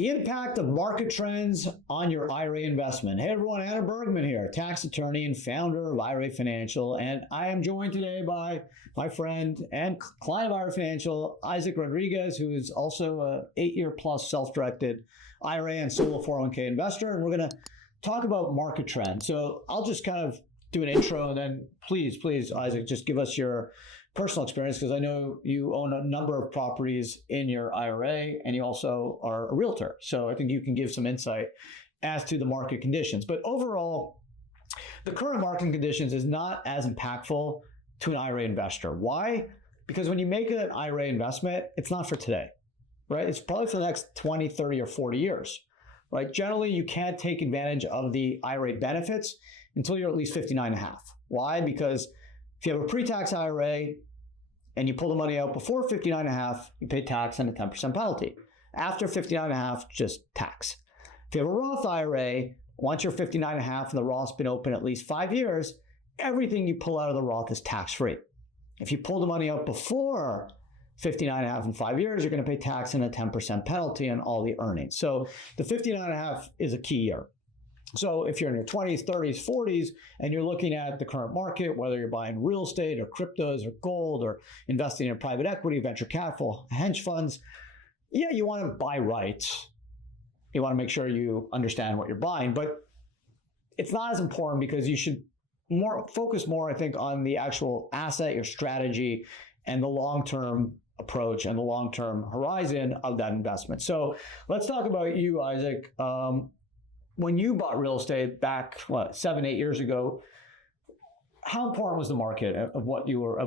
The impact of market trends on your IRA investment. Hey everyone, Adam Bergman here, tax attorney and founder of IRA Financial, and I am joined today by my friend and client of IRA Financial, Isaac Rodriguez, who is also a 8-year plus self-directed IRA and solo 401k investor, and we're going to talk about market trends. So I'll just kind of do an intro, and then please, Isaac, just give us your personal experience, because I know you own a number of properties in your IRA and you also are a realtor. So I think you can give some insight as to the market conditions. But overall, the current market conditions is not as impactful to an IRA investor. Why? Because when you make an IRA investment, it's not for today, right? It's probably for the next 20, 30, or 40 years, right? Generally, you can't take advantage of the IRA benefits until you're at least 59 and a half. Why? Because if you have a pre-tax IRA and you pull the money out before 59 and a half, you pay tax and a 10% penalty. After 59 and a half, just tax. If you have a Roth IRA, once you're 59 and a half and the Roth's been open at least 5 years, everything you pull out of the Roth is tax-free. If you pull the money out before 59 and a half in 5 years, you're going to pay tax and a 10% penalty on all the earnings. So the 59 and a half is a key year. So if you're in your 20s, 30s, 40s, and you're looking at the current market, whether you're buying real estate or cryptos or gold or investing in private equity, venture capital, hedge funds, yeah, you want to buy right. You want to make sure you understand what you're buying, but it's not as important, because you should focus more, I think, on the actual asset, your strategy, and the long-term approach and the long-term horizon of that investment. So let's talk about you, Isaac. When you bought real estate back, 7, 8 years ago, how important was the market of what you were?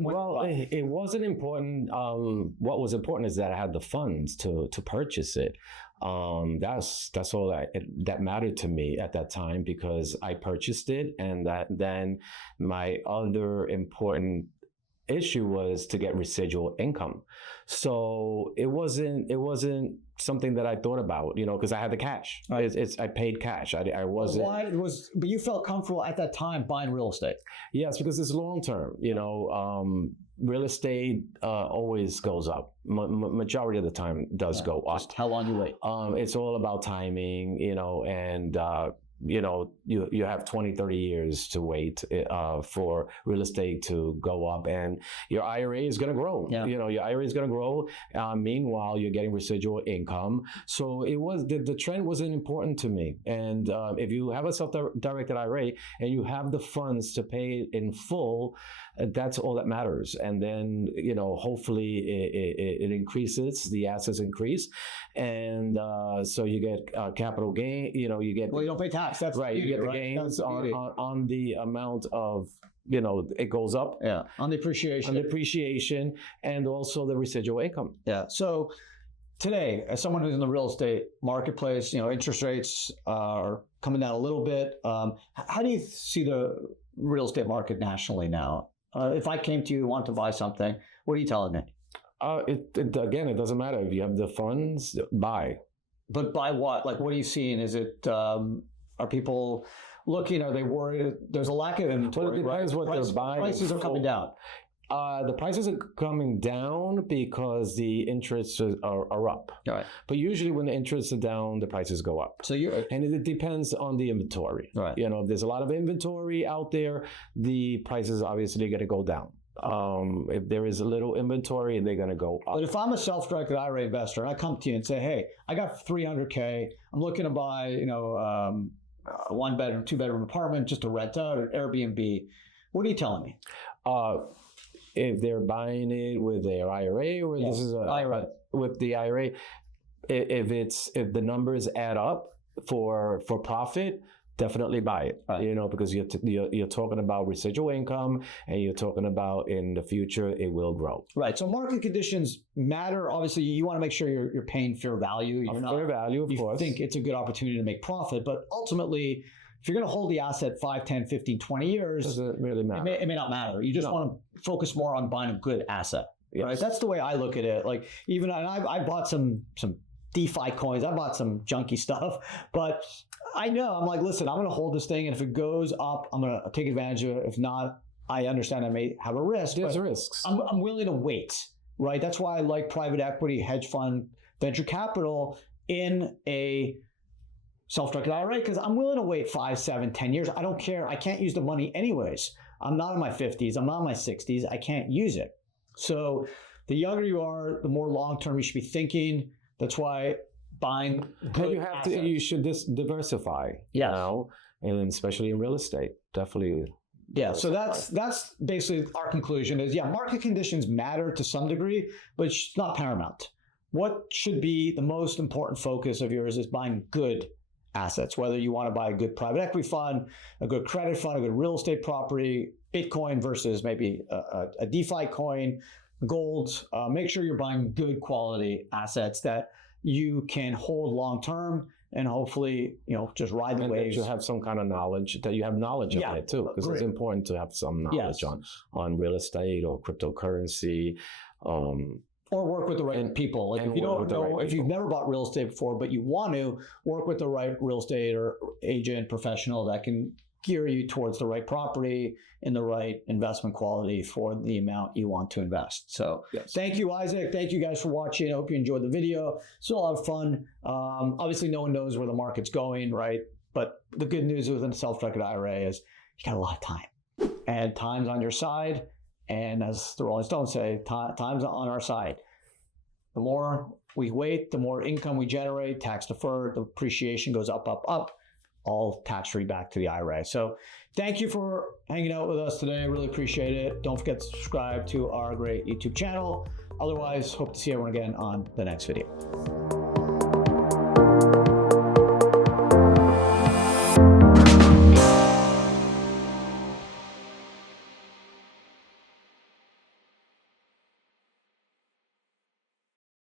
Well, it wasn't important. What was important is that I had the funds to purchase it. That's all that mattered to me at that time, because I purchased it, and then my other important issue was to get residual income. So it wasn't something that I thought about, because I had the cash. Right. I paid cash. I wasn't. But you felt comfortable at that time buying real estate? Yes, because it's long term. Real estate always goes up. Majority of the time does go up. Just how long you wait? It's all about timing, and you have 20, 30 years to wait for real estate to go up, and your IRA is going to grow. Yeah. Your IRA is going to grow. Meanwhile, you're getting residual income. So it was the trend wasn't important to me. And if you have a self-directed IRA and you have the funds to pay it in full, that's all that matters. And then hopefully it increases, the assets increase, and so you get capital gain. You get you don't pay tax. That's right. You get the gains on the amount of, it goes up. Yeah. On the appreciation. And also the residual income. Yeah. So today, as someone who's in the real estate marketplace, interest rates are coming down a little bit. How do you see the real estate market nationally now? If I came to you and want to buy something, what are you telling me? Again, it doesn't matter. If you have the funds, buy. But buy what? Like, what are you seeing? Is it, are people looking, are they worried? There's a lack of inventory. Well, it depends what they're buying. Prices are coming down. The prices are coming down because the interests are up. Right. But usually when the interests are down, the prices go up. So and it depends on the inventory. Right. If there's a lot of inventory out there, the prices obviously going to go down. If there is a little inventory, they're going to go up. But if I'm a self-directed IRA investor and I come to you and say, hey, I got $300K, I'm looking to buy, a 1-bedroom, 2-bedroom apartment just to rent out or Airbnb, what are you telling me? If they're buying it with their IRA, or this is IRA. With the IRA, if the numbers add up for profit, definitely buy it. Right. Because you're talking about residual income, and you're talking about in the future it will grow. Right. So market conditions matter. Obviously, you want to make sure you're paying fair value. Fair value, of course. You think it's a good opportunity to make profit, but ultimately, if you're going to hold the asset 5, 10, 15, 20 years, doesn't really matter. It may not matter. You just want to focus more on buying a good asset. Yes. Right. That's the way I look at it. Like, even I bought some DeFi coins. I bought some junky stuff, but I know, I'm like, listen, I'm going to hold this thing, and if it goes up, I'm going to take advantage of it. If not, I understand I may have a risk. There's risks. I'm willing to wait, right? That's why I like private equity, hedge fund, venture capital. in a self-directed IRA because I'm willing to wait 5, 7, 10 years. I don't care. I can't use the money anyways. I'm not in my 50s. I'm not in my 60s. I can't use it. So the younger you are, the more long-term you should be thinking. That's why buying good assets. You should diversify. Yes. Now, and especially in real estate, definitely. Yeah, so that's basically our conclusion is, market conditions matter to some degree, but it's not paramount. What should be the most important focus of yours is buying good assets, whether you want to buy a good private equity fund, a good credit fund, a good real estate property, Bitcoin versus maybe a DeFi coin, gold. Make sure you're buying good quality assets that you can hold long term and hopefully, just ride the waves. That you have some kind of knowledge, that you have knowledge on it too, because it's important to have some knowledge on real estate or cryptocurrency. Or work with the right people. Like if you don't know, if you've never bought real estate before, but you want to work with the right real estate or agent professional that can gear you towards the right property and the right investment quality for the amount you want to invest. So Thank you, Isaac. Thank you guys for watching. I hope you enjoyed the video. It's a lot of fun. Obviously, no one knows where the market's going, right? But the good news within a self-directed IRA is you got a lot of time. And time's on your side. And as the Rolling Stones say, time's on our side. The more we wait, the more income we generate, tax deferred, the appreciation goes up, up, up, all tax-free back to the IRA. So thank you for hanging out with us today. I really appreciate it. Don't forget to subscribe to our great YouTube channel. Otherwise, hope to see everyone again on the next video.